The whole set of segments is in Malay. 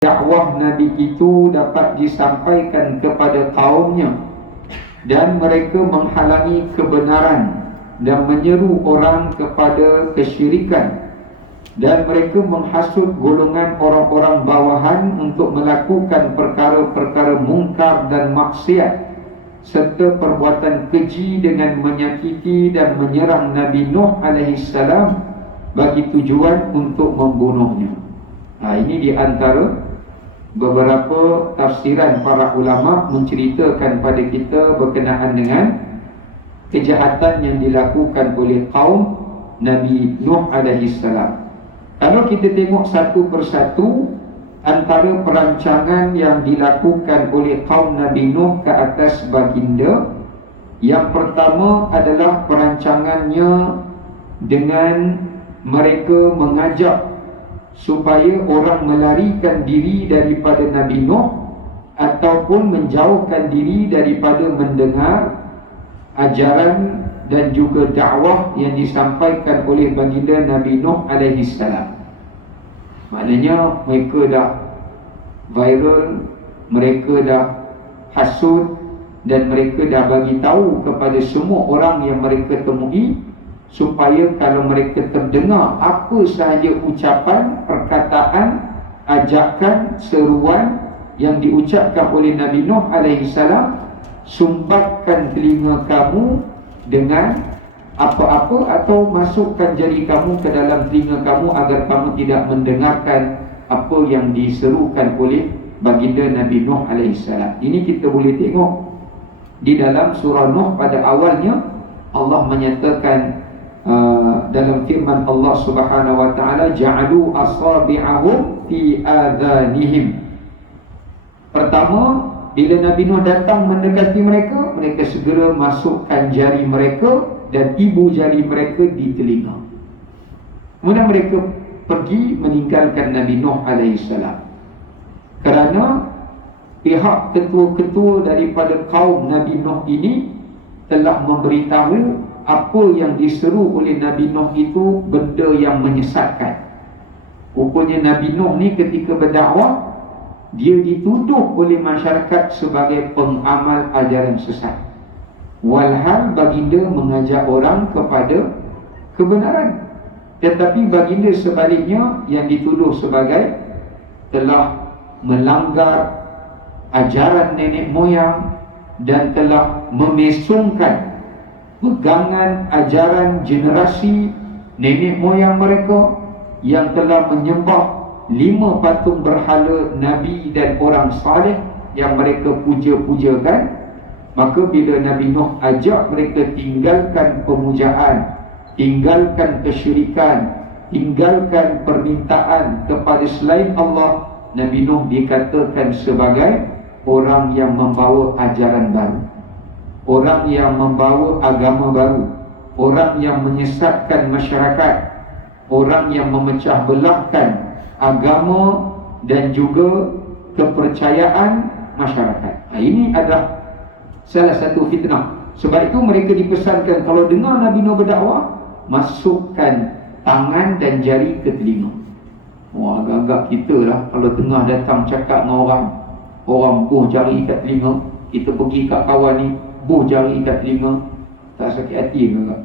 dakwah Nabi itu dapat disampaikan kepada kaumnya dan mereka menghalangi kebenaran dan menyeru orang kepada kesyirikan, dan mereka menghasut golongan orang-orang bawahan untuk melakukan perkara-perkara mungkar dan maksiat serta perbuatan keji dengan menyakiti dan menyerang Nabi Nuh alaihissalam bagi tujuan untuk membunuhnya. Ini di antara beberapa tafsiran para ulama menceritakan pada kita berkenaan dengan kejahatan yang dilakukan oleh kaum Nabi Nuh alaihissalam. Kalau kita tengok satu persatu antara perancangan yang dilakukan oleh kaum Nabi Nuh ke atas baginda, yang pertama adalah perancangannya dengan mereka mengajak supaya orang melarikan diri daripada Nabi Nuh ataupun menjauhkan diri daripada mendengar ajaran dan juga dakwah yang disampaikan oleh baginda Nabi Nuh alaihissalam. Maknanya mereka dah viral, mereka dah hasut, dan mereka dah bagi tahu kepada semua orang yang mereka temui, supaya kalau mereka terdengar apa sahaja ucapan, perkataan, ajakan, seruan yang diucapkan oleh Nabi Nuh alaihissalam, sumbatkan telinga kamu dengan apa-apa atau masukkan jari kamu ke dalam telinga kamu agar kamu tidak mendengarkan apa yang diserukan oleh baginda Nabi Nuh alaihissalam. Ini kita boleh tengok di dalam surah Nuh pada awalnya. Allah menyatakan dalam firman Allah Subhanahu wa taala, ja'alu asabi'ahum fi adhanihim. Pertama, bila Nabi Nuh datang mendekati mereka, mereka segera masukkan jari mereka dan ibu jari mereka di telinga. Kemudian mereka pergi meninggalkan Nabi Nuh alaihissalam, kerana pihak ketua-ketua daripada kaum Nabi Nuh ini telah memberitahu apa yang diseru oleh Nabi Nuh itu benda yang menyesatkan. Rupanya Nabi Nuh ni ketika berdakwah, dia dituduh oleh masyarakat sebagai pengamal ajaran sesat, walhal baginda mengajak orang kepada kebenaran. Tetapi baginda sebaliknya yang dituduh sebagai telah melanggar ajaran nenek moyang dan telah memesongkan pegangan ajaran generasi nenek moyang mereka yang telah menyembah 5 patung berhala Nabi dan orang saleh yang mereka puja-pujakan. Maka bila Nabi Nuh ajak mereka tinggalkan pemujaan, tinggalkan kesyirikan, tinggalkan permintaan kepada selain Allah, Nabi Nuh dikatakan sebagai orang yang membawa ajaran baru, orang yang membawa agama baru, orang yang menyesatkan masyarakat, orang yang memecah belahkan agama dan juga kepercayaan masyarakat. Ini adalah salah satu fitnah. Sebab itu mereka dipesankan kalau dengar Nabi Nuh berdakwah, masukkan tangan dan jari ke telinga. Agak-agak kita lah kalau tengah datang cakap dengan orang buh jari kat telinga, kita pergi kat kawan ni buh jari kat telinga, tak sakit hati ke tak?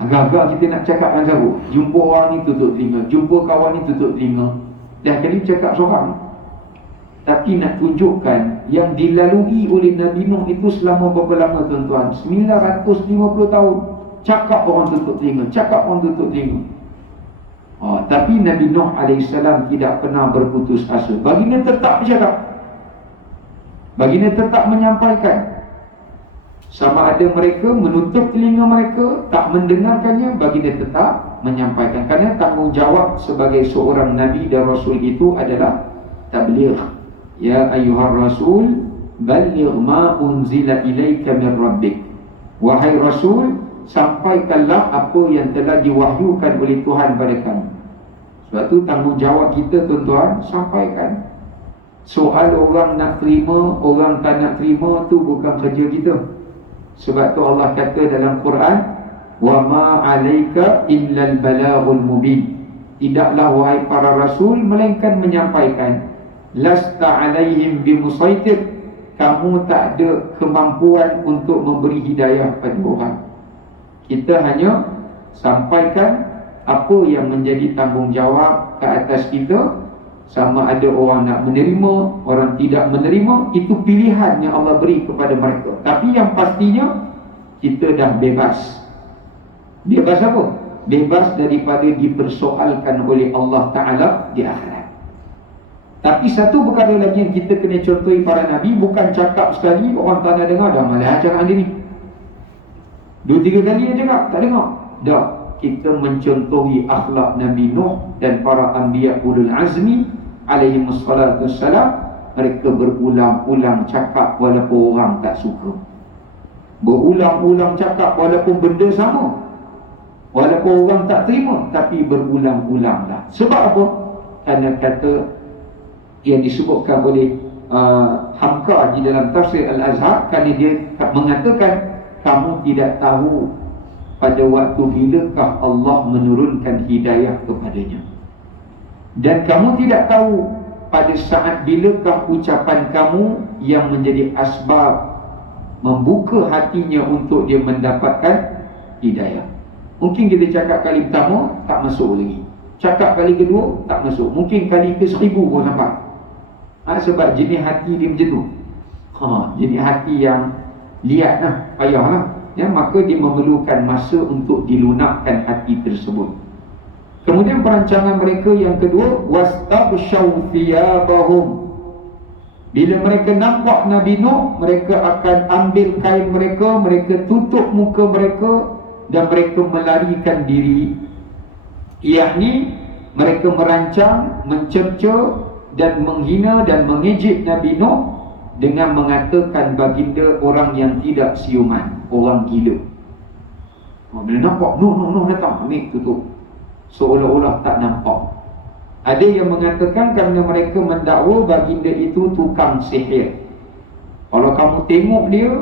Agak-agak kita nak cakap dengan siapa, jumpa orang ni tutup telinga, jumpa kawan ni tutup telinga. Dah kali cakap seorang, tapi nak tunjukkan yang dilalui oleh Nabi Nuh itu selama berapa lama tuan-tuan? 950 tahun. Cakap orang tutup telinga, cakap orang tutup telinga. Tapi Nabi Nuh alaihissalam tidak pernah berputus asa. Baginda tetap bercakap, baginda tetap menyampaikan. Sama ada mereka menutup telinga mereka, tak mendengarkannya, baginda tetap menyampaikan. Kerana tanggungjawab sebagai seorang Nabi dan Rasul itu adalah tabligh. Ya ayyuhar rasul balligh ma unzila ilaika min rabbik. Wahai Rasul, sampaikanlah apa yang telah diwahyukan oleh Tuhan pada kamu. Sebab tu tanggungjawab kita tuan-tuan, sampaikan. Soal orang nak terima, orang tak nak terima, tu bukan kerja kita. Sebab tu Allah kata dalam Quran, wa ma 'alaika illal balaghul mubin. tidaklah wahai para rasul melainkan menyampaikan. Lasta alaihim bimusaitir, kamu tak ada kemampuan untuk memberi hidayah pada orang. Kita hanya sampaikan apa yang menjadi tanggungjawab ke atas kita. Sama ada orang nak menerima, orang tidak menerima, itu pilihan yang Allah beri kepada mereka. Tapi yang pastinya kita dah bebas. Bebas apa? Bebas daripada dipersoalkan oleh Allah Ta'ala di akhirat. Tapi satu perkara lagi yang kita kena contohi para Nabi, bukan cakap sekali orang tak nak dengar, dah malah cakap dia ni. 2-3 kali dia cakap, tak dengar. Dah, kita mencontohi akhlak Nabi Nuh dan para anbiya ulul azmi alaihi wassalatu wassalam. Mereka berulang-ulang cakap walaupun orang tak suka. Berulang-ulang cakap walaupun benda sama, walaupun orang tak terima, tapi berulang-ulanglah. Sebab apa? Kerana kata yang disebutkan oleh Hamka di dalam tafsir Al-Azhar, kerana dia mengatakan kamu tidak tahu pada waktu bilakah Allah menurunkan hidayah kepadanya, dan kamu tidak tahu pada saat bilakah ucapan kamu yang menjadi asbab membuka hatinya untuk dia mendapatkan hidayah. Mungkin kita cakap kali pertama tak masuk lagi, cakap kali kedua tak masuk, mungkin kali ke-1000 pun sampai. Sebab jenis hati dia macam tu. Jenis hati yang liat lah, payah lah, ya, maka dia memerlukan masa untuk dilunakkan hati tersebut. Kemudian perancangan mereka yang kedua, wastabshaw thiyabahum. Bila mereka nampak Nabi Nuh, mereka akan ambil kain mereka, mereka tutup muka mereka dan mereka melarikan diri. Yakni mereka merancang, mencerca dan menghina dan mengejek Nabi Nuh dengan mengatakan baginda orang yang tidak siuman, orang gila. Bila nampak Nuh datang, ambil tutup, seolah-olah tak nampak. Ada yang mengatakan kerana mereka mendakwa baginda itu tukang sihir. Kalau kamu tengok dia,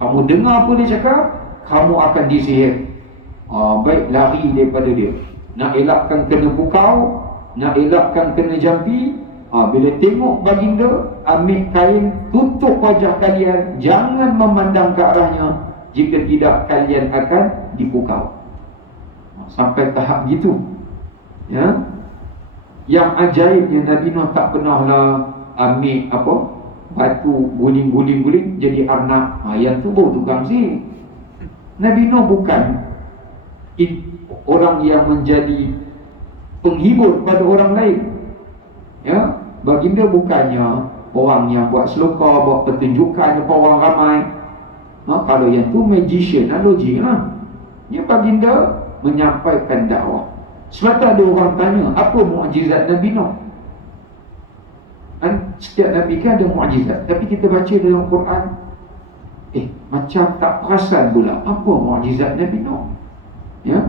kamu dengar apa dia cakap, kamu akan disihir. Baik, lari daripada dia. Nak elakkan kena pukau, nak elakkan kena jampi. Bila tengok baginda, ambil kain, tutup wajah kalian, jangan memandang ke arahnya, jika tidak kalian akan dipukau. Sampai tahap gitu, ya. Yang ajaibnya, Nabi Nuh tak pernahlah ambil batu guling-guling jadi arnab. Yang tu tukang sihir. Nabi Nuh bukan orang yang menjadi penghibur pada orang lain, ya. Baginda bukannya orang yang buat seloka, buat pertunjukan kepada orang ramai. Kalau yang tu magician, logik lah. Ya, baginda menyampaikan dakwah. Sebab tu ada orang tanya, apa mukjizat Nabi Nuh? Setiap Nabi kan ada mukjizat, tapi kita baca dalam Quran, macam tak perasan pula apa mukjizat Nabi Nuh. Ya,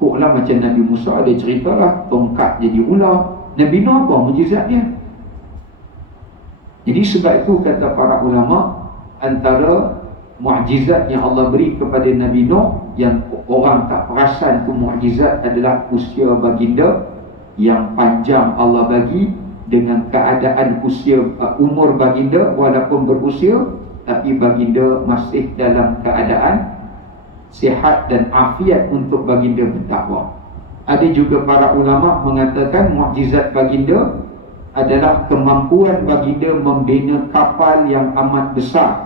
kuklah macam Nabi Musa ada cerita lah, tongkat jadi ular. Nabi Nuh apa mukjizat dia? Jadi sebab itu kata para ulama, antara mukjizat yang Allah beri kepada Nabi Nuh yang orang tak perasan tu mukjizat adalah usia baginda yang panjang Allah bagi, dengan keadaan usia umur baginda walaupun berusia, tapi baginda masih dalam keadaan sihat dan afiat untuk baginda berdakwah. Ada juga para ulama mengatakan mukjizat baginda adalah kemampuan baginda membina kapal yang amat besar.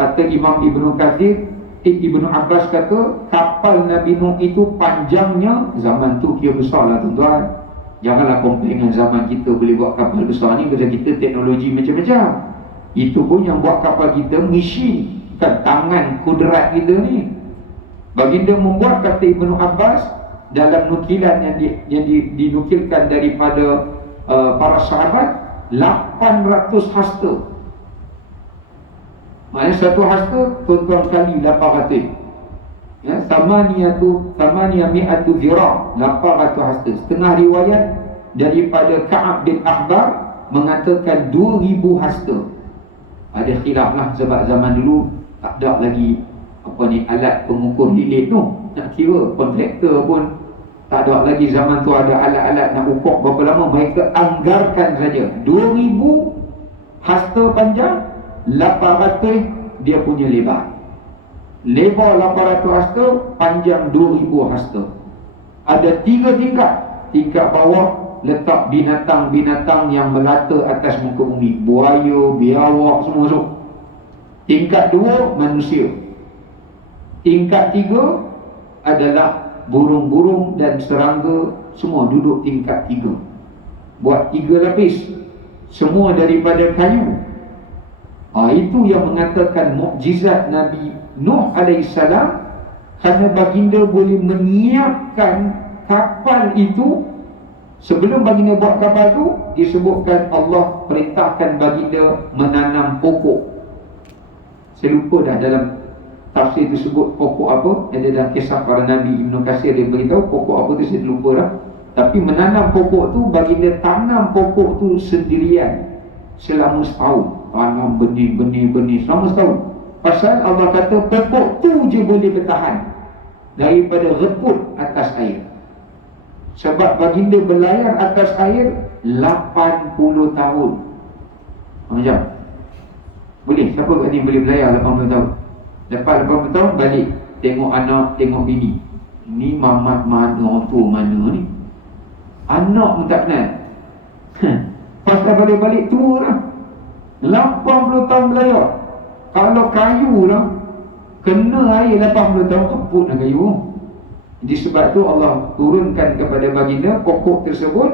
Kata Imam Ibnu Kathir, Ibnu Abbas kata kapal Nabi Nuh itu panjangnya, zaman tu kira besar lah tuan-tuan. Janganlah compare dengan zaman kita boleh buat kapal besar ni, kerana kita teknologi macam-macam. Itu pun yang buat kapal kita mesin, bukan tangan kudrat kita ni. Baginda membuat, kata Ibnu Abbas, dalam nukilan yang dinukilkan daripada para sahabat, 800 hasta. Maknanya satu hasta tuan-tuan kali 800, ya, Thamaniya mi'atu zira', 800 hasta. Setengah riwayat daripada Ka'ab bin Ahbar mengatakan 2000 hasta. Ada khilaf lah, sebab zaman dulu tak ada lagi alat pengukur lilit tu. Nak kira kontraktor pun Tak ada lagi zaman tu ada alat-alat nak ukur berapa lama. Mereka anggarkan saja 2000 hasta panjang, 800 dia punya lebar. Lebar 800 hasta, panjang 2000 hasta. Ada 3 tingkat. Tingkat bawah letak binatang-binatang yang melata atas muka bumi. Buaya, biawak, semua masuk. Tingkat 2 manusia. Tingkat 3 adalah burung-burung dan serangga, semua duduk tingkat 3. Buat 3 lapis, semua daripada kayu. Itu yang mengatakan mukjizat Nabi Nuh alaihissalam, kerana baginda boleh menyiapkan kapal itu. Sebelum baginda buat kapal itu, disebutkan Allah perintahkan baginda menanam pokok. Saya lupa dah dalam tafsir itu sebut pokok apa. Ada dalam kisah para Nabi, Ibn Katsir dia beritahu pokok apa tu, saya lupa dah. Tapi menanam pokok tu, baginda tanam pokok tu sendirian selama setahun. Tanam benih selama setahun. Pasal Allah kata pokok tu je boleh bertahan daripada reput atas air. Sebab baginda berlayar atas air 80 tahun. Macam boleh? Siapa kat ni boleh berlayar 80 tahun? Lepas 80 tahun balik, tengok anak, tengok bini. Ni mamat mana, orang tua mana ni? Anak pun tak kenal. Pasal balik-balik tua lah. 80 tahun berlayar. Kalau kayu lah, kena air 80 tahun keput lah kayu. Jadi sebab tu Allah turunkan kepada baginda pokok tersebut.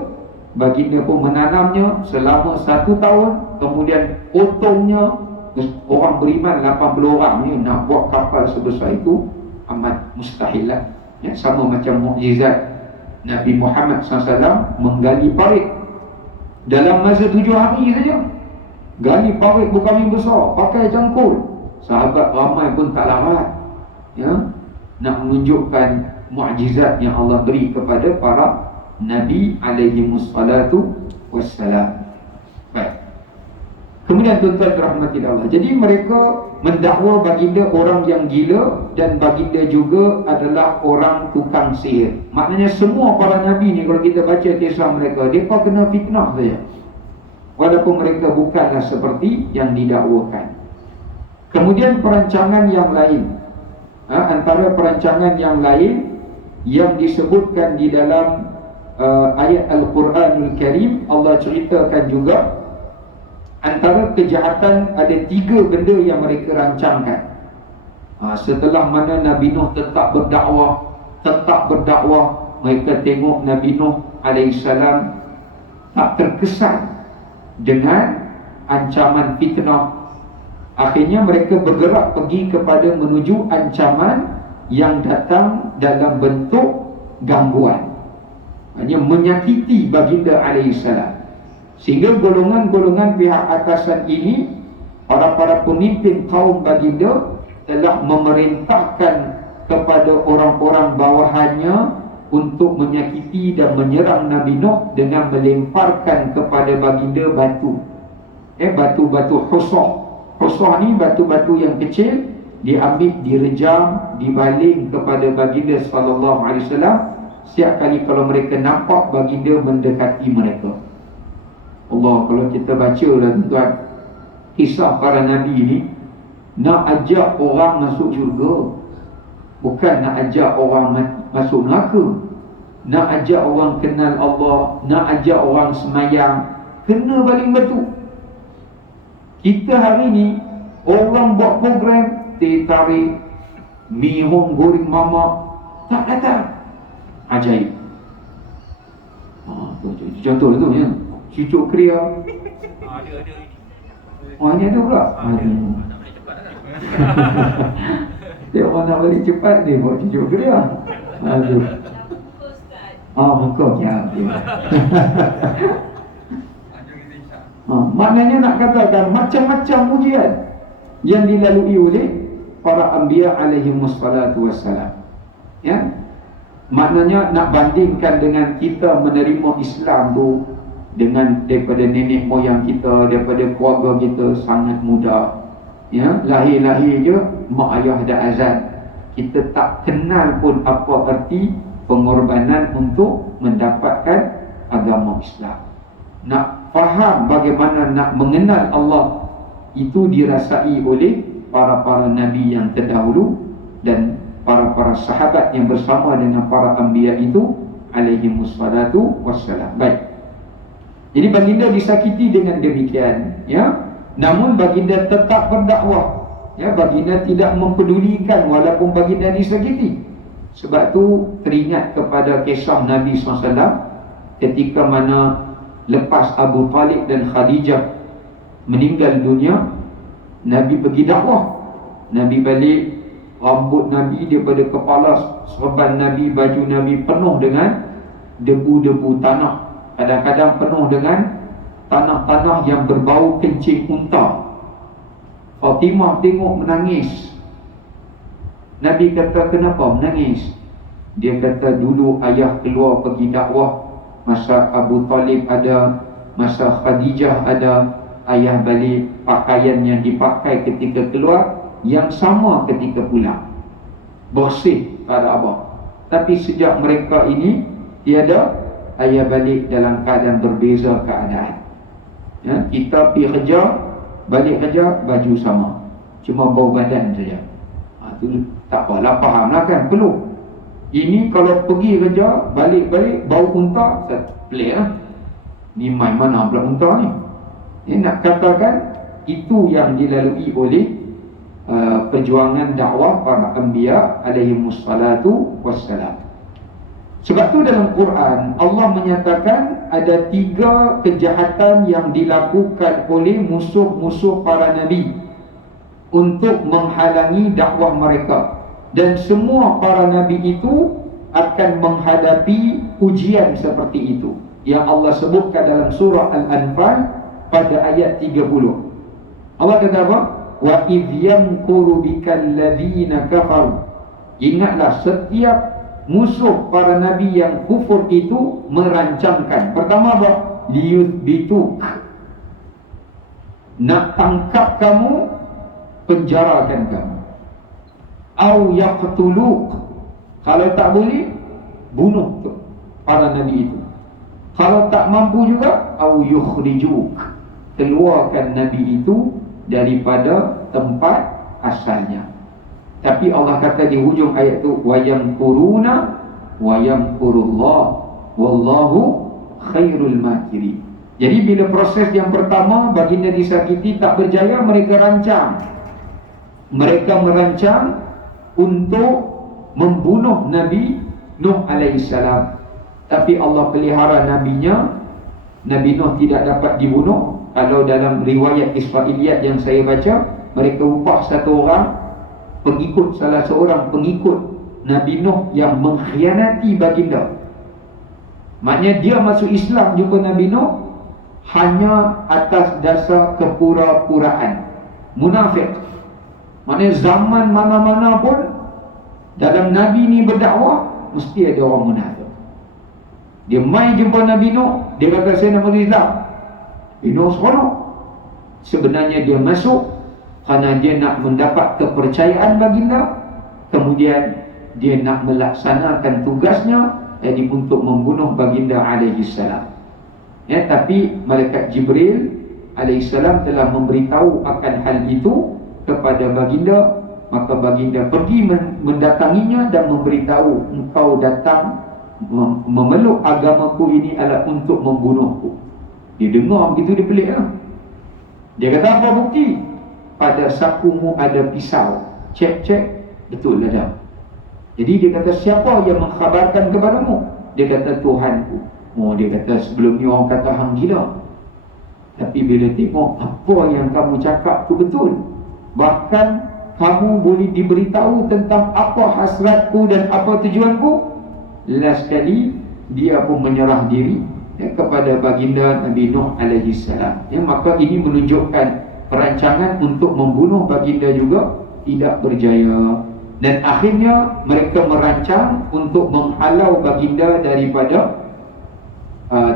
Baginda pun menanamnya selama 1 tahun. Kemudian potongnya. Orang beriman 80 orang ni nak buat kapal sebesar itu amat mustahil lah. Ya, sama macam mukjizat Nabi Muhammad SAW menggali parit dalam masa 7 hari saja. Gali parit bukan yang besar, pakai cangkul. Sahabat ramai pun tak larat, ya, nak menunjukkan mukjizat yang Allah beri kepada para Nabi alaihimussalatu wassalam. Baik. Kemudian tuan-tuan dirahmati Allah. Jadi mereka mendakwa baginda orang yang gila, dan baginda juga adalah orang tukang sihir. Maknanya semua para Nabi ni, kalau kita baca kisah mereka, mereka kena fitnah saja. Walaupun mereka bukanlah seperti yang didakwakan. Kemudian perancangan yang lain, antara perancangan yang lain yang disebutkan di dalam ayat Al-Quranul Karim, Allah ceritakan juga antara kejahatan ada 3 benda yang mereka rancangkan. Setelah mana Nabi Nuh tetap berdakwah, mereka tengok Nabi Nuh alaihissalam tak terkesan dengan ancaman fitnah. Akhirnya mereka bergerak pergi kepada menuju ancaman yang datang dalam bentuk gangguan, hanya menyakiti baginda alaihissalam. Sehingga golongan-golongan pihak atasan ini, para pemimpin kaum baginda, telah memerintahkan kepada orang-orang bawahannya untuk menyakiti dan menyerang Nabi Nuh dengan melemparkan kepada baginda batu. Batu-batu husah. Husah ni batu-batu yang kecil, diambil, direjam, dibaling kepada baginda sallallahu alaihi wasallam. Setiap kali kalau mereka nampak baginda mendekati mereka. Allah, kalau kita baca lah tuan-tuan, kisah para Nabi ni, nak ajak orang masuk syurga, bukan nak ajak orang masuk neraka. Nak ajak orang kenal Allah, nak ajak orang semayang, kena baling batu. Kita hari ni, orang buat program teh tarik, mi hong goreng mamak, tak datang. Ajaib. Contoh tu ya, cucuk kriya. Ada. Ni ada pula. Dia orang nak balik cepat, dia buat cucuk kriya. Aduh. Muka ya. Maknanya nak katakan macam-macam ujian yang dilalui oleh para anbiya alaihi wassalatu wassalam. Ya. Maknanya nak bandingkan dengan kita menerima Islam tu dengan daripada nenek moyang kita, daripada keluarga kita sangat mudah. Ya, lahir-lahir je mak ayah dah azan. Kita tak kenal pun apa erti pengorbanan untuk mendapatkan agama Islam. Nak faham bagaimana nak mengenal Allah, itu dirasai oleh para nabi yang terdahulu dan para sahabat yang bersama dengan para anbiya itu alaihimussalatu wassalam. Baik. Jadi baginda disakiti dengan demikian, ya. Namun baginda tetap berdakwah. Ya, baginda tidak mempedulikan walaupun baginda disakiti. Sebab tu teringat kepada kisah Nabi SAW ketika mana lepas Abu Talib dan Khadijah meninggal dunia, Nabi pergi dakwah. Nabi balik, rambut Nabi daripada kepala, serban Nabi, baju Nabi penuh dengan debu-debu tanah. Kadang-kadang penuh dengan tanah-tanah yang berbau kencing unta. Fatimah tengok menangis. Nabi kata, kenapa menangis? Dia kata, dulu ayah keluar pergi dakwah, masa Abu Talib ada, masa Khadijah ada, ayah balik, pakaian yang dipakai ketika keluar yang sama ketika pulang, bersih, tak ada apa. Tapi sejak mereka ini tiada, ayah balik dalam keadaan berbeza keadaan. Ya, kita pergi kerja, balik kerja baju sama, cuma bau badan saja. Itu tak apalah, fahamlah kan, perlu. Ini kalau pergi kerja, balik-balik bau unta, pelik lah. Ni main mana pula unta ni? Ini nak katakan itu yang dilalui oleh perjuangan dakwah para anbiya alaihimussalatu wassalam. Sebab tu dalam Quran Allah menyatakan ada 3 kejahatan yang dilakukan oleh musuh-musuh para nabi untuk menghalangi dakwah mereka, dan semua para nabi itu akan menghadapi ujian seperti itu yang Allah sebutkan dalam surah Al-Anfal pada ayat 30. Allah kata apa? Wa idh yamkuru bikal ladzina kafaru. Ingatlah, setiap musuh para nabi yang kufur itu merancangkan. Pertama apa? Liyuthbituk, nak tangkap kamu, penjarakan kamu. Au yaqtuluk, kalau tak boleh bunuh para nabi itu. Kalau tak mampu juga, au yukhrijuk, keluarkan nabi itu daripada tempat asalnya. Tapi Allah kata di hujung ayat tu, wa yamkuruna wa yamkurullah wallahu khairul makirin. Jadi bila proses yang pertama baginda disakiti tak berjaya, mereka rancang. Mereka merancang untuk membunuh Nabi Nuh alaihissalam. Tapi Allah pelihara nabinya. Nabi Nuh tidak dapat dibunuh. Kalau dalam riwayat Israiliyat yang saya baca, mereka upah satu orang pengikut, salah seorang pengikut Nabi Nuh yang mengkhianati baginda. Maknanya dia masuk Islam jumpa Nabi Nuh hanya atas dasar kepura-puraan, munafik. Maknanya zaman mana-mana pun dalam Nabi ni berdakwah, mesti ada orang munafik. Dia mai jumpa Nabi Nuh, dia kata saya nak masuk Islam. Nuh seronok. Sebenarnya dia masuk kerana dia nak mendapat kepercayaan baginda, kemudian dia nak melaksanakan tugasnya, jadi untuk membunuh baginda alaihissalam. Ya, tapi malaikat Jibril alaihissalam telah memberitahu akan hal itu kepada baginda. Maka baginda pergi mendatanginya dan memberitahu, engkau datang memeluk agamaku ini adalah untuk membunuhku. Dia dengar begitu, dia pelik lah. Dia kata, apa bukti? Pada sakumu ada pisau. Cek, betul ada. Jadi dia kata, siapa yang mengkhabarkan kepadamu? Dia kata, Tuhanku. Oh, dia kata, sebelum ni orang kata hang gila. Tapi bila tengok apa yang kamu cakap tu betul, bahkan kamu boleh diberitahu tentang apa hasratku dan apa tujuanku. Last sekali dia pun menyerah diri kepada baginda Nabi Nuh alaihissalam. Ya, maka ini menunjukkan perancangan untuk membunuh baginda juga tidak berjaya. Dan akhirnya mereka merancang untuk menghalau baginda daripada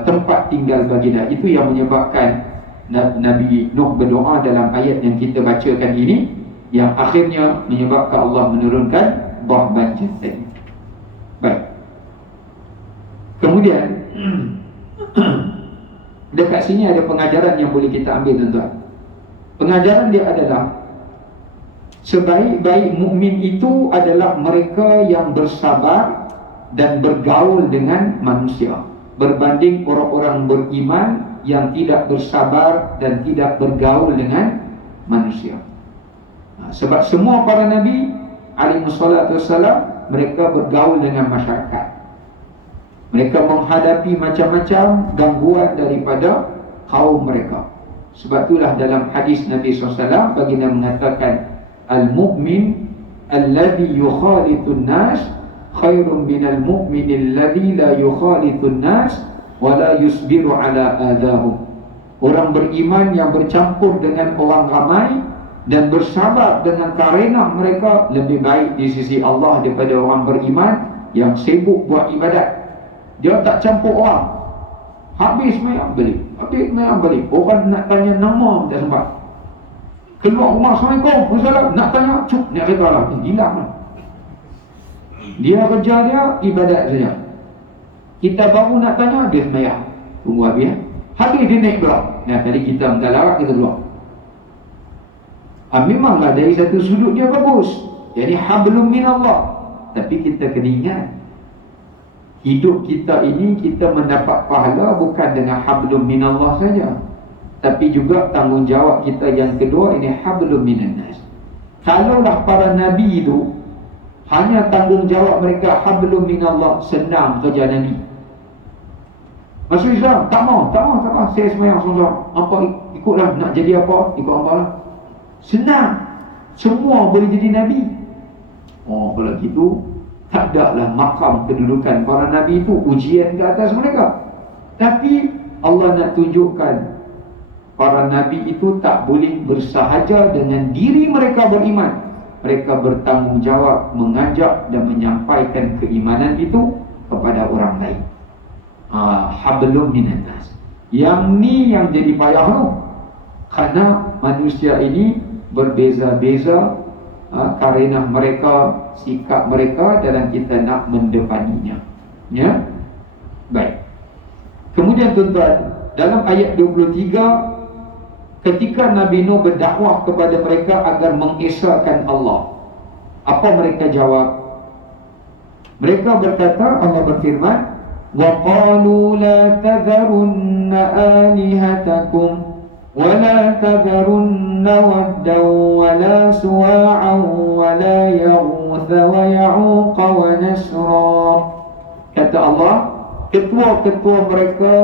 tempat tinggal baginda. Itu yang menyebabkan Nabi Nuh berdoa dalam ayat yang kita bacakan ini, yang akhirnya menyebabkan Allah menurunkan bah banjir tadi. Baik. Kemudian dekat sini ada pengajaran yang boleh kita ambil, tuan-tuan. Pengajaran dia adalah sebaik-baik mukmin itu adalah mereka yang bersabar dan bergaul dengan manusia, berbanding orang-orang beriman yang tidak bersabar dan tidak bergaul dengan manusia. Sebab semua para nabi alaihissalatu wassalam, mereka bergaul dengan masyarakat. Mereka menghadapi macam-macam gangguan daripada kaum mereka. Sebab itulah dalam hadis Nabi SAW, baginda mengatakan, al-mu'min alladhi yukhalitun nas khairun minal mu'min alladhi la yukhalitun nas wa la yusbiru ala adahum. Orang beriman yang bercampur dengan orang ramai dan bersabar dengan karenah mereka lebih baik di sisi Allah daripada orang beriman yang sibuk buat ibadat. Dia tak campur orang, habis mayang balik, orang nak tanya nama tak sempat, keluar rumah, Assalamualaikum, Waalaikumsalam, nak tanya, cuk, nak kata lah, gila lah. Dia kerja dia ibadat saja. Kita baru nak tanya, dia semayang, tunggu habis, habis dia naik pula. Nah, tadi kita minta larak, kita keluar. Memanglah dari satu sudut dia bagus, jadi hablum minallah. Tapi kita kena ingat, hidup kita ini kita mendapat pahala bukan dengan hablum minallah saja, tapi juga tanggungjawab kita yang kedua ini hablum minannas. Kalaulah para nabi itu hanya tanggungjawab mereka hablum minallah, senang kerja nabi. Masuk Islam, tak mau, saya semayang seorang. Apa, ikutlah, nak jadi apa, ikut apa lah. Senang, semua boleh jadi nabi. Oh, kalau gitu tak adalah makam kedudukan para nabi itu ujian ke atas mereka. Tapi Allah nak tunjukkan para nabi itu tak boleh bersahaja dengan diri mereka beriman. Mereka bertanggungjawab mengajak dan menyampaikan keimanan itu kepada orang lain. Hablum minannas. Yang ni yang jadi payah tu, kerana manusia ini berbeza-beza karenah mereka, sikap mereka dalam kita nak mendepaninya. Ya, baik. Kemudian tuan-tuan, dalam ayat 23, ketika Nabi Nuh berdakwah kepada mereka agar mengesahkan Allah, apa mereka jawab? Mereka berkata, Allah berfirman, wa qalu la tadharunna alihatakum وَلَا تَذَرُنَّ وَدًّا وَلَا سُوَاعًا وَلَا يَغُوثَ وَيَعُوقَ وَنَسْرًا. Kata Allah, ketua-ketua mereka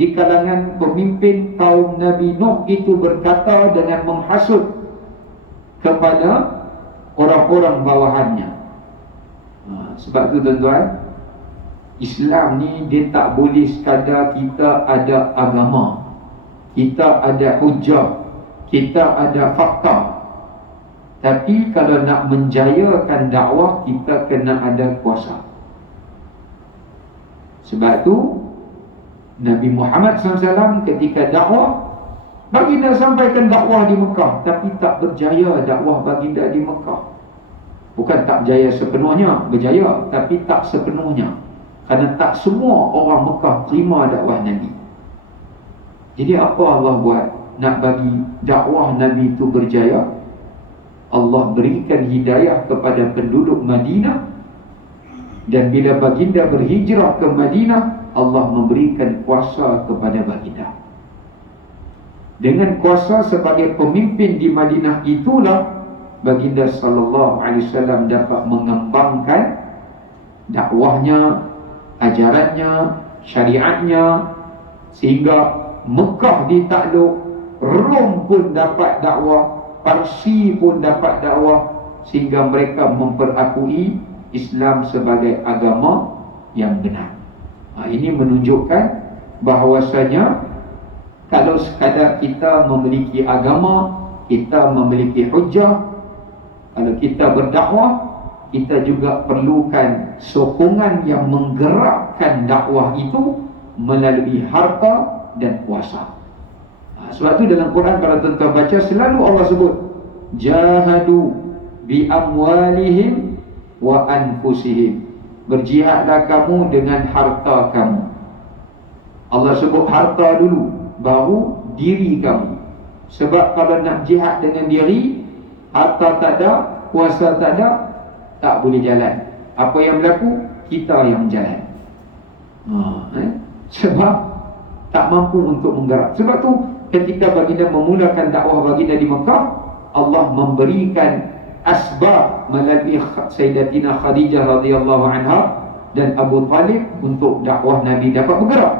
di kalangan pemimpin kaum Nabi Nuh itu berkata dengan menghasut kepada orang-orang bawahannya. Sebab itu tuan-tuan, Islam ni dia tak boleh sekadar kita ada agama, kita ada hujah, kita ada fakta. Tapi kalau nak menjayakan dakwah, kita kena ada kuasa. Sebab tu Nabi Muhammad SAW ketika dakwah, baginda sampaikan dakwah di Mekah, tapi tak berjaya dakwah baginda di Mekah. Bukan tak berjaya sepenuhnya, berjaya, tapi tak sepenuhnya. Kerana tak semua orang Mekah terima dakwah Nabi. Jadi apa Allah buat nak bagi dakwah Nabi itu berjaya? Allah berikan hidayah kepada penduduk Madinah, dan bila baginda berhijrah ke Madinah, Allah memberikan kuasa kepada baginda. Dengan kuasa sebagai pemimpin di Madinah itulah baginda sallallahu alaihi wasallam dapat mengembangkan dakwahnya, ajarannya, syariatnya, sehingga Mekah ditakluk, Rom pun dapat dakwah, Parsi pun dapat dakwah, sehingga mereka memperakui Islam sebagai agama yang benar. Ini menunjukkan bahawasanya kalau sekadar kita memiliki agama, kita memiliki hujah, kalau kita berdakwah, kita juga perlukan sokongan yang menggerakkan dakwah itu melalui harta dan kuasa. Sebab tu dalam Quran kalau tuan-tuan baca, selalu Allah sebut jahadu bi amwalihim wa anfusihim. berjihadlah kamu dengan harta kamu. Allah sebut harta dulu, baru diri kamu. Sebab kalau nak jihad dengan diri, harta tak ada, kuasa tak ada, tak boleh jalan. Apa yang berlaku? Kita yang jalan. Sebab tak mampu untuk menggerak. Sebab tu ketika baginda memulakan dakwah baginda di Mekah, Allah memberikan asbab melalui Sayyidatina Khadijah radhiyallahu anha dan Abu Talib untuk dakwah Nabi dapat bergerak.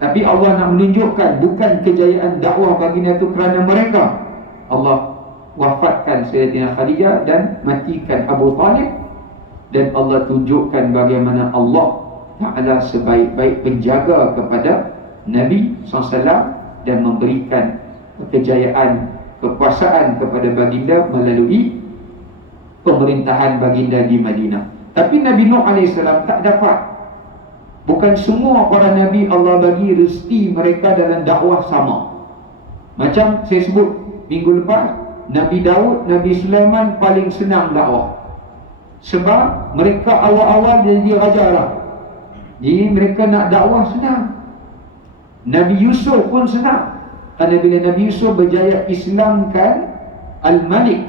Tapi Allah nak menunjukkan bukan kejayaan dakwah baginda itu kerana mereka. Allah wafatkan Sayyidatina Khadijah dan matikan Abu Talib, dan Allah tunjukkan bagaimana Allah Ta'ala sebaik-baik penjaga kepada Nabi SAW dan memberikan kejayaan, kekuasaan kepada baginda melalui pemerintahan baginda di Madinah. Tapi Nabi Nuh AS tak dapat. Bukan semua para Nabi Allah bagi rezeki mereka dalam dakwah sama. Macam saya sebut minggu lepas, Nabi Daud, Nabi Sulaiman paling senang dakwah. Sebab mereka awal-awal jadi raja lah. Jadi mereka nak dakwah senang. Nabi Yusuf pun senang. Kerana bila Nabi Yusuf berjaya Islamkan Al-Malik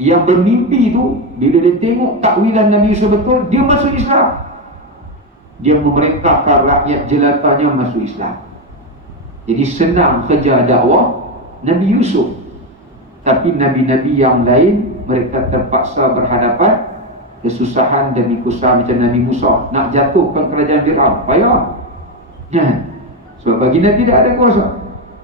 yang bermimpi tu, bila dia tengok takwilan Nabi Yusuf betul, dia masuk Islam. Dia memerintahkan rakyat jelatanya masuk Islam. Jadi senang kerja dakwah Nabi Yusuf. Tapi Nabi-Nabi yang lain, mereka terpaksa berhadapan kesusahan demi kesusahan. Macam Nabi Musa nak jatuhkan kerajaan Fir'aun, payah sebab baginda tidak ada kuasa.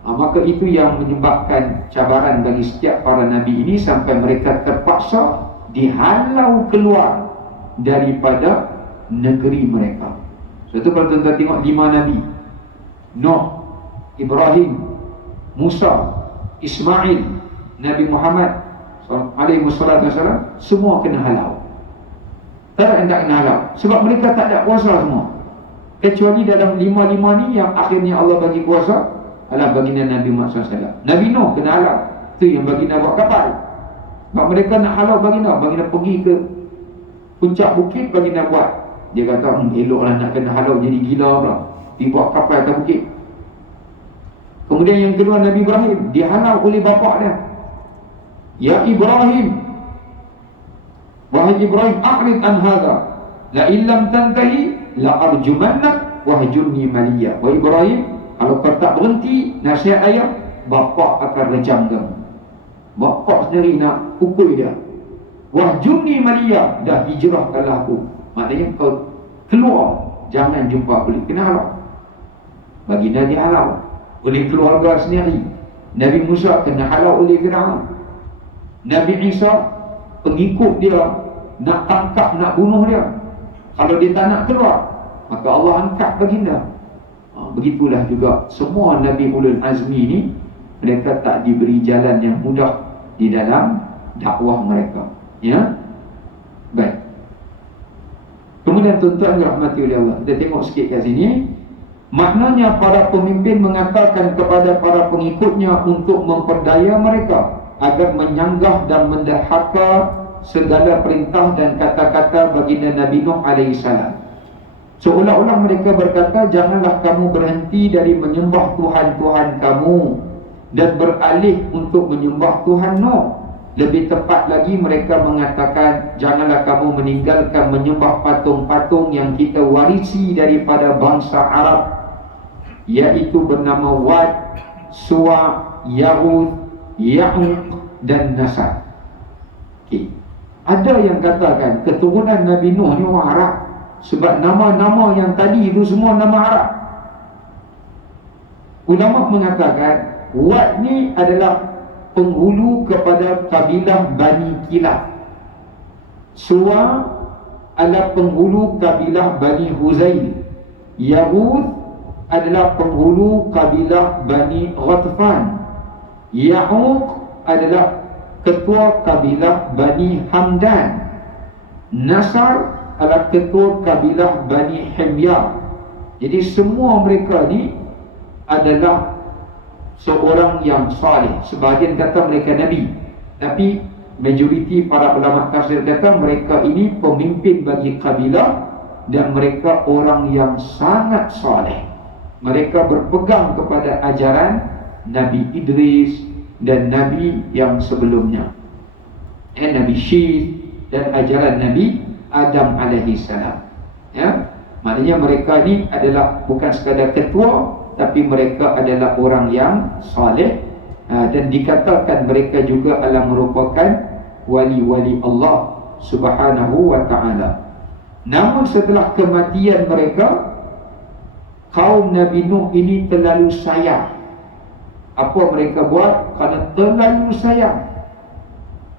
Maka itu yang menyebabkan cabaran bagi setiap para Nabi ini, sampai mereka terpaksa dihalau keluar daripada negeri mereka. Sebab itu kalau tuan-tuan tengok 5 Nabi, Nuh, Ibrahim, Musa, Ismail, Nabi Muhammad SAW, semua kena halau. Tak ada yang tak kena halau, sebab mereka tak ada kuasa semua. Kecuali dalam 5 ni yang akhirnya Allah bagi kuasa adalah baginda Nabi Muhammad SAW. Nabi Nuh kena halau, itu yang baginda buat kapal. Sebab mereka nak halau baginda, baginda pergi ke puncak bukit, baginda buat. Dia kata, eloklah nak kena halau, jadi gila pula, dia buat kapal ke bukit. Kemudian yang kedua Nabi Ibrahim, dihalau oleh bapa dia. Ya Ibrahim, wahai Ibrahim, a'rid an hadha, la illam tantahi la arjumannak wahjurni maliya. Wahai Ibrahim, kalau kau tak berhenti nasihat ayah, bapa akan rejam kamu. Bapa sendiri nak pukul dia. Wahjurni maliya, dah hijrahkanlah aku. Maknanya kau keluar, jangan jumpa boleh kena halau. Baginda dihalau oleh keluarga sendiri. Nabi Musa kena halau oleh Fir'aun. Nabi Isa, pengikut dia nak tangkap, nak bunuh dia. Kalau dia tak nak keluar, maka Allah angkat baginda. Begitulah juga semua Nabi Ulul Azmi ni, mereka tak diberi jalan yang mudah di dalam dakwah mereka. Ya, baik. Kemudian tuan-tuan dirahmati oleh Allah, kita tengok sikit kat sini. Maknanya para pemimpin mengatakan kepada para pengikutnya untuk memperdaya mereka agar menyanggah dan mendahaka segala perintah dan kata-kata baginda Nabi Nuh AS. Seolah-olah mereka berkata, janganlah kamu berhenti dari menyembah Tuhan-Tuhan kamu dan beralih untuk menyembah Tuhan Nuh. Lebih tepat lagi mereka mengatakan, janganlah kamu meninggalkan menyembah patung-patung yang kita warisi daripada bangsa Arab, iaitu bernama Wad, Suwa, Yahud, Ya'uq dan Nasar. Ada yang katakan keturunan Nabi Nuh ni orang Arab, sebab nama-nama yang tadi itu semua nama Arab. Ulama mengatakan Wad ni adalah penghulu kepada kabilah Bani Kilab. Suwa adalah penghulu kabilah Bani Huzail. Yahud adalah penghulu kabilah Bani Ghatfan. Ya'uq adalah ketua kabilah Bani Hamdan. Nasar adalah ketua kabilah Bani Himyar. Jadi semua mereka ni adalah seorang yang salih. Sebahagian kata mereka Nabi, tapi majoriti para ulama tafsir kata mereka ini pemimpin bagi kabilah dan mereka orang yang sangat soleh. Mereka berpegang kepada ajaran Nabi Idris dan Nabi yang sebelumnya, Nabi Syed dan ajaran Nabi Adam alaihi salam. Ya, maknanya mereka ni adalah bukan sekadar ketua, tapi mereka adalah orang yang soleh, dan dikatakan mereka juga adalah merupakan wali-wali Allah Subhanahu wa ta'ala. Namun setelah kematian mereka, kaum Nabi Nuh ini terlalu sayang. Apa mereka buat? Kerana terlalu sayang,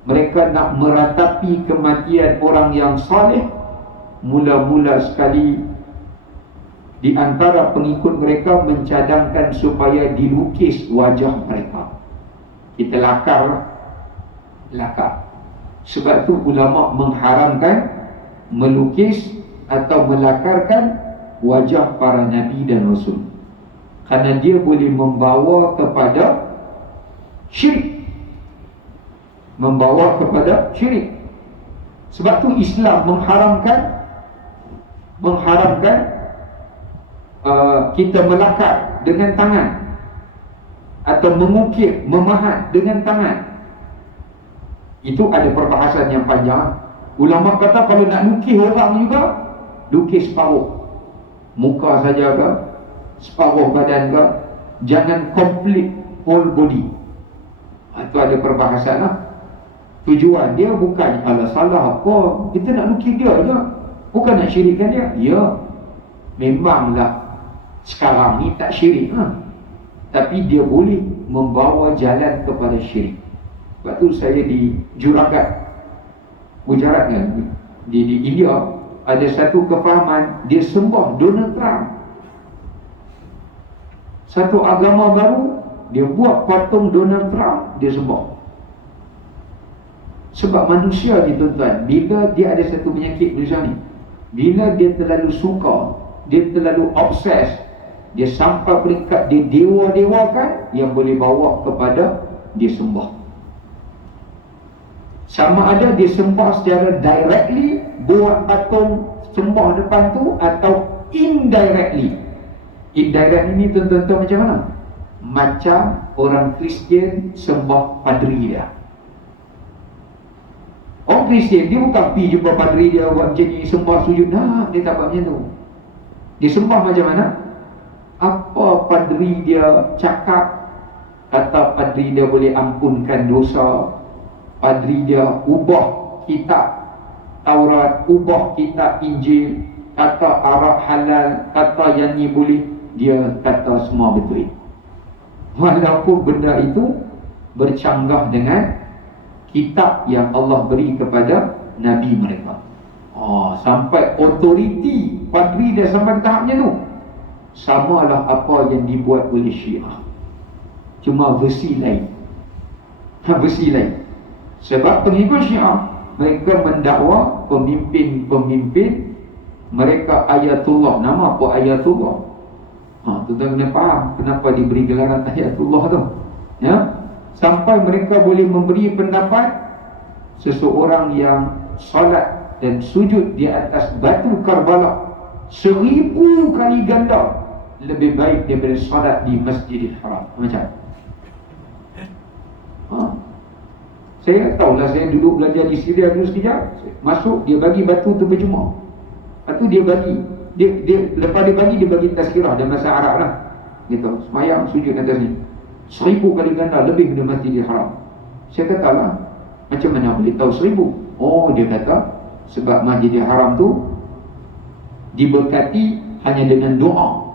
mereka nak meratapi kematian orang yang saleh. Mula-mula sekali di antara pengikut mereka mencadangkan supaya dilukis wajah mereka. Kita lakar. Sebab tu ulama mengharamkan melukis atau melakarkan wajah para Nabi dan Rasul, kerana dia boleh membawa kepada syirik. Sebab tu Islam mengharamkan kita melakar dengan tangan atau mengukir, memahat dengan tangan. Itu ada perbahasan yang panjang. Ulama kata kalau nak lukis orang juga, lukis separuh muka saja ke, separuh badan ke, jangan complete whole body. Itu ada perbahasan lah. Tujuan dia bukan salah apa, kita nak lukis dia je, bukan nak syirikkan dia. Ya, memanglah sekarang ni tak syirik, tapi dia boleh membawa jalan kepada syirik. Sebab tu saya di Gujarat kan, di India ada satu kefahaman, dia sembah Donald Trump. Satu agama baru, dia buat patung Donald Trump, dia sembah. Sebab manusia ni tuan-tuan, bila dia ada satu penyakit manusia ni, bila dia terlalu suka, dia terlalu obses, dia sampai peringkat dia dewa-dewakan, yang boleh bawa kepada dia sembah. Sama ada dia sembah secara directly, buat patung sembah depan tu, atau indirectly. Indirect ini tuan-tuan macam mana? Macam orang Kristian sembah padri dia. Orang Kristian dia bukan pergi jumpa padri dia buat macam ni, sembah sujud. Dia tak buat macam tu. Dia sembah macam mana? Apa padri dia cakap, kata padri dia boleh ampunkan dosa, padri dia ubah kitab Taurat, ubah kitab Injil, kata arak halal, kata yang ni boleh, dia kata semua betul. Walaupun benda itu bercanggah dengan kitab yang Allah beri kepada Nabi mereka. Sampai otoriti padri dia sampai tahapnya tu. Samalah apa yang dibuat oleh Syiah, cuma versi lain. Sebab pengikut Syiah, mereka mendakwa pemimpin-pemimpin mereka Ayatullah. Nama apa Ayatullah? Tuan-tuan kena faham kenapa diberi gelaran Ayatullah tu. Ya, sampai mereka boleh memberi pendapat seseorang yang solat dan sujud di atas batu Karbala 1000 kali ganda lebih baik daripada solat di Masjidil Haram. Macam saya tahulah, saya duduk belajar di Syria dulu sekejap. Masuk, dia bagi batu tu berjumah. Lepas tu dia bagi, lepas dia bagi tazkirah dalam bahasa Arab lah. Gitu, semayang sujud atas ni 1000 kali ganda lebih daripada Masjidil Haram. Saya kata lah, macam mana boleh tahu 1000? Dia kata sebab Masjidil Haram tu diberkati hanya dengan doa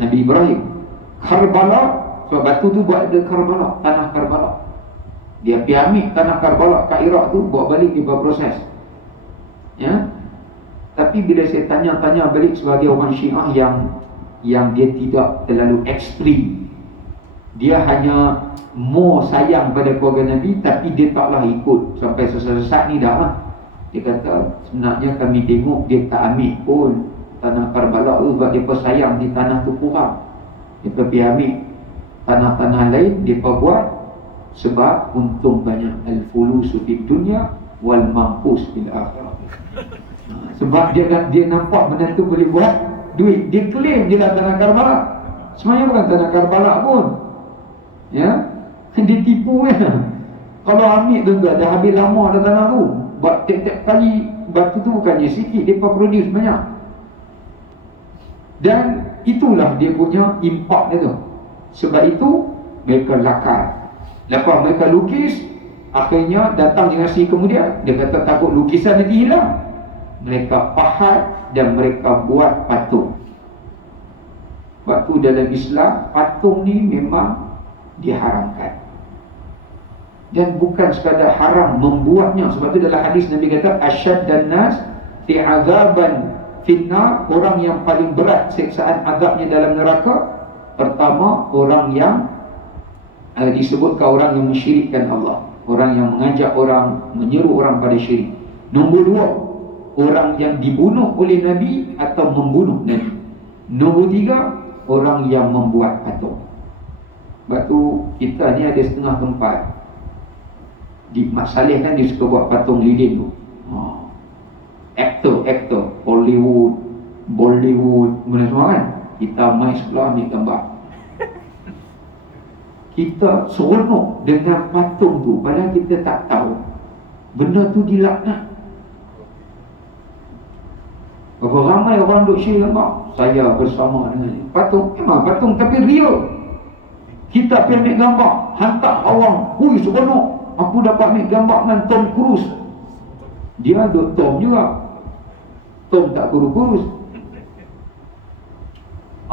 Nabi Ibrahim. Karbala, sebab batu tu buat ada Karbala, tanah Karbala. Dia pergi ambil tanah Karbala kat Iraq tu, bawa balik, dia buat proses. Ya. Tapi bila saya tanya balik sebagai orang Syiah yang dia tidak terlalu ekstrim, dia hanya more sayang pada keluarga Nabi, tapi dia taklah ikut sampai sesat ni dah lah. Dia kata sebenarnya kami tengok dia tak ambil pun tanah Karbala tu sebab dia sayang di tanah tu kurang. Dia pergi ambil tanah-tanah lain, dia buat sebab untung banyak. Al-fulusu fid dunya wal manqus fil akhirah. Sebab dia nampak benda tu boleh buat duit. Dia claim je lah tanah Karbala. Sebenarnya bukan tanah Karbala pun. Ya, dia tipu ya. Kalau ambil tu dah habis lama dah tanah tu. Buat tiap-tiap kali batu tu bukannya sikit, dia produce banyak. Dan itulah dia punya impak dia tu. Sebab itu mereka lakar. Lepas mereka lukis, akhirnya datang generasi kemudian, dia kata takut lukisan nanti hilang. Mereka pahat dan mereka buat patung. Waktu dalam Islam, patung ni memang diharamkan. Dan bukan sekadar haram membuatnya. Sebab tu dalam hadis Nabi kata asyaddan nas fi azaban finnar, orang yang paling berat siksaan azabnya dalam neraka, pertama orang yang disebutkan orang yang mensyirikkan Allah, orang yang mengajak orang, menyeru orang pada syirik. Nombor dua, orang yang dibunuh oleh Nabi atau membunuh Nabi. Nombor tiga, orang yang membuat patung. Sebab tu kita ni ada setengah tempat di Mat Saleh kan, dia suka buat patung lilin tu. Aktor Hollywood, Bollywood, benda semua kan. Kita main sebelah ambil gambar. Kita seronok dengan patung tu, padahal kita tak tahu benda tu dilaknat. Berapa ramai orang duk share gambar saya bersama dengan patung. Memang patung tapi real. Kita pergi ambil gambar, hantar orang, hui seronok, aku dapat ambil gambar dengan Tom Cruise. Dia duk Tom juga, Tom tak kurus-kurus.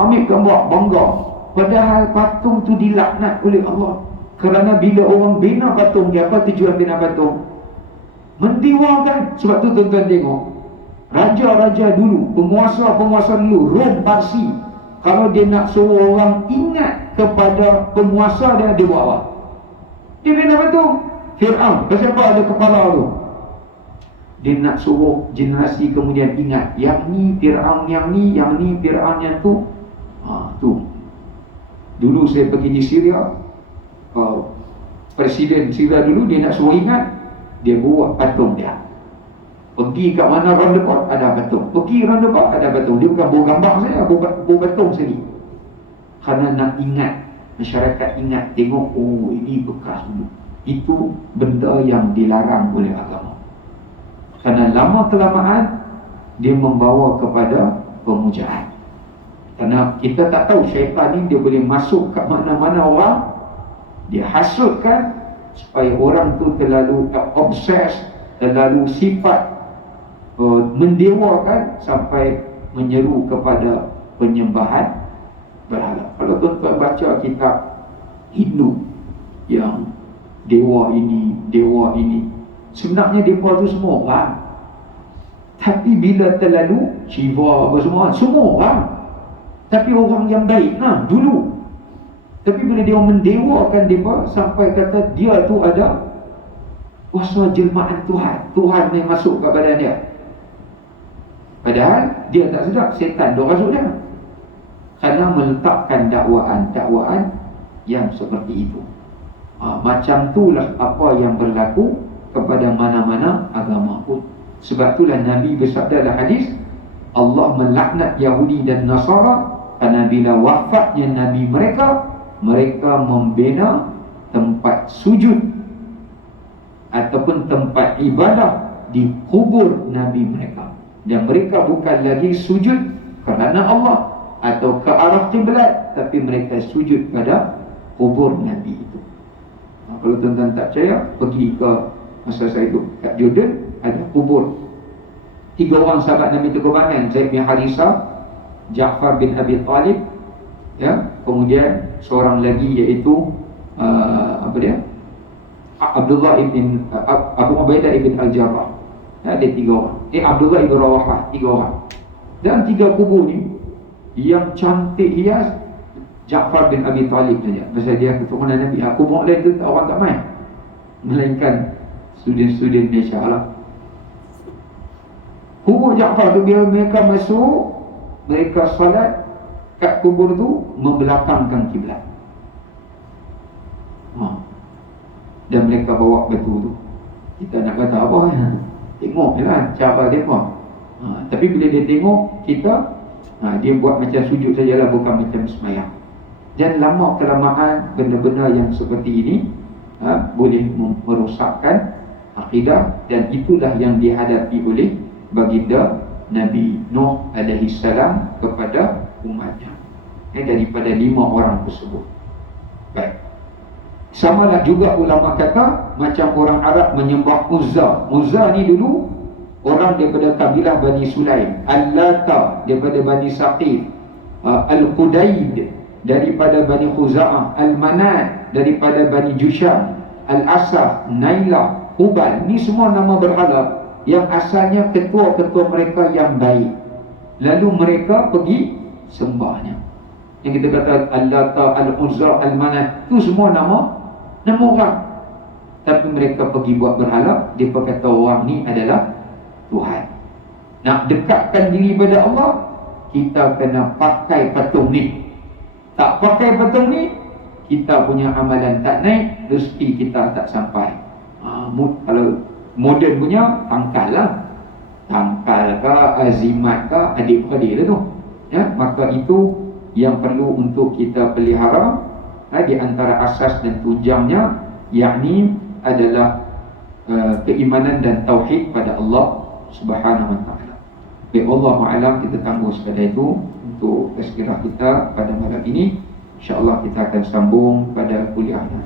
Ambil gambar, bangga. Padahal patung tu dilaknat oleh Allah. Kerana bila orang bina patung, dia apa tujuan bina patung? Mendewakan. Sebab tu tuan-tuan tengok, raja-raja dulu, penguasa-penguasa dulu, Rom, Parsi, kalau dia nak suruh orang ingat kepada penguasa dia, dia buat apa? Dia bina patung. Fir'aun, pasal apa ada kepala tu? Dia nak suruh generasi kemudian ingat, yang ni Fir'aun, yang ni Fir'aun, yang tu. Tu. Dulu saya pergi di Syria, Presiden Syria dulu, dia nak suruh ingat, dia buat patung dia. Pergi kat mana roundabout, ada patung. Pergi roundabout, ada patung. Dia bukan bawa gambar saya, bawa patung sendiri. Kerana nak ingat, masyarakat ingat, tengok, oh ini bekas dulu. Itu benda yang dilarang oleh agama. Kerana lama-kelamaan dia membawa kepada pemujaan. Kerana kita tak tahu syaitan ni dia boleh masuk kat mana-mana orang, dia hasutkan supaya orang tu terlalu obses, terlalu sifat mendewakan sampai menyeru kepada penyembahan berhala. Kalau tuan-tuan baca kitab Hindu yang dewa ini, sebenarnya dewa tu semua orang. Tapi bila terlalu Shiva apa semua orang. Tapi orang yang baik lah dulu. Tapi bila dia mendewakan dewa sampai kata dia tu ada kuasa jelmaan Tuhan, Tuhan yang masuk ke badan dia. Padahal dia tak sedap, setan dia rasuk dia. Kerana meletakkan dakwaan yang seperti itu. Macam itulah apa yang berlaku kepada mana-mana agama pun. Sebab itulah Nabi bersabda dalam hadis, Allah melaknat Yahudi dan Nasara kerana bila wafatnya Nabi mereka membina tempat sujud ataupun tempat ibadah di kubur Nabi mereka. Dan mereka bukan lagi sujud kerana Allah atau ke arah kiblat, tapi mereka sujud pada kubur Nabi itu. Kalau tuan-tuan tak percaya, pergi ke masa saya hidup kat Jordan, ada kubur 3 orang sahabat Nabi terkorbankan, Zaid bin Harisah, Ja'far bin Abi Talib, ya, kemudian seorang lagi iaitu Abdullah ibn Abu Ubaidah ibn Al-Jarrah. Ada 3 orang. Abdullah ibn Rawahah, 3 orang. Dan 3 kubur ni yang cantik hias Ja'far bin Abi Talib saja. Pasal dia keturunan Nabi. Kubur lain tu orang tak main, melainkan student-student Malaysia lah. Kubur Ja'far tu bila mereka masuk, mereka salat kat kubur tu membelakangkan kiblat. Dan mereka bawa batu tu. Kita nak kata apa? Tengok je lah cara mereka. Tapi bila dia tengok kita, dia buat macam sujud sajalah, bukan macam semayang. Dan lama kelamaan benda-benda yang seperti ini boleh merosakkan akidah, dan itulah yang dihadapi oleh baginda Nabi Nuh alaihi salam kepada umatnya, daripada 5 orang tersebut. Baik. Samalah juga ulama kata macam orang Arab menyembah Uzza. Uzza ni dulu orang daripada kabilah Bani Sulaim, Al-Lata daripada Bani Saqif, Al-Qudaid daripada Bani Khuza'ah, Al-Manat daripada Bani Jusham, Al-Asaf, Nailah, Hubal. Ni semua nama berhala yang asalnya ketua-ketua mereka yang baik, lalu mereka pergi sembahnya. Yang kita kata Al-Lata, Al-Uzza, Al-Manat, itu semua nama orang. Tapi mereka pergi buat berhala. Dia kata orang ni adalah Tuhan. Nak dekatkan diri pada Allah, kita kena pakai patung ni. Tak pakai patung ni, kita punya amalan tak naik, rezeki kita tak sampai. Kalau moden punya, tangkal lah. Tangkal ke, azimat ke, adik-beradik lah tu. Maka itu yang perlu untuk kita pelihara. Di antara asas dan tunjangnya, yakni adalah keimanan dan tauhid pada Allah Subhanahu wa ta'ala. Baik, Allahu a'lam, kita tangguh sekadar itu untuk tazkirah kita pada malam ini. InsyaAllah kita akan sambung pada kuliah